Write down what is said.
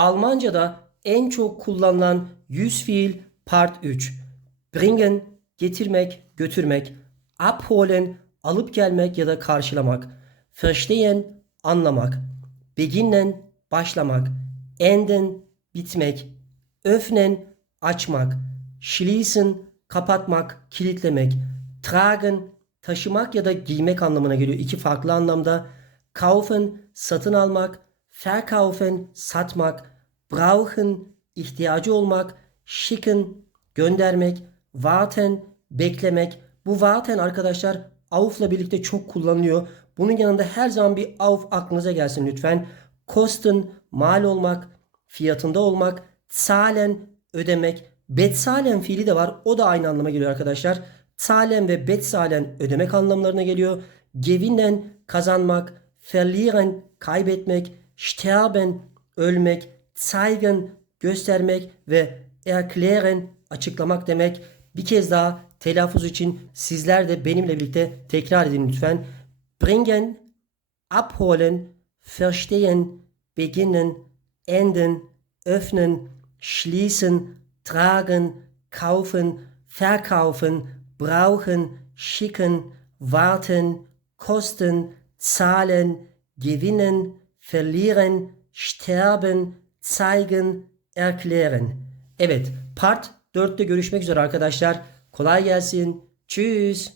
Almanca'da en çok kullanılan yüz fiil part 3. Bringen, getirmek, götürmek. Abholen, alıp gelmek ya da karşılamak. Verstehen, anlamak. Beginnen, başlamak. Enden, bitmek. Öffnen, açmak. Schließen, kapatmak, kilitlemek. Tragen, taşımak ya da giymek anlamına geliyor. İki farklı anlamda. Kaufen, satın almak. Verkaufen, satmak. Brauchen, ihtiyacı olmak. Schicken, göndermek. Warten, beklemek. Bu warten arkadaşlar auf'la birlikte çok kullanılıyor. Bunun yanında her zaman bir auf aklınıza gelsin lütfen. Kosten, mal olmak, fiyatında olmak. Zahlen, ödemek. Betzahlen fiili de var. O da aynı anlama geliyor arkadaşlar. Zahlen ve betzahlen ödemek anlamlarına geliyor. Gewinnen, kazanmak. Verlieren, kaybetmek. Sterben, ölmek. Zeigen, göstermek ve erklären, açıklamak demek. Bir kez daha telaffuz için sizler de benimle birlikte tekrar edin lütfen. Bringen, abholen, verstehen, beginnen, enden, öffnen, schließen, tragen, kaufen, verkaufen, brauchen, schicken, warten, kosten, zahlen, gewinnen, verlieren, sterben, zeigen, erklären. Evet, part 4'te görüşmek üzere arkadaşlar. Kolay gelsin. Tschüss.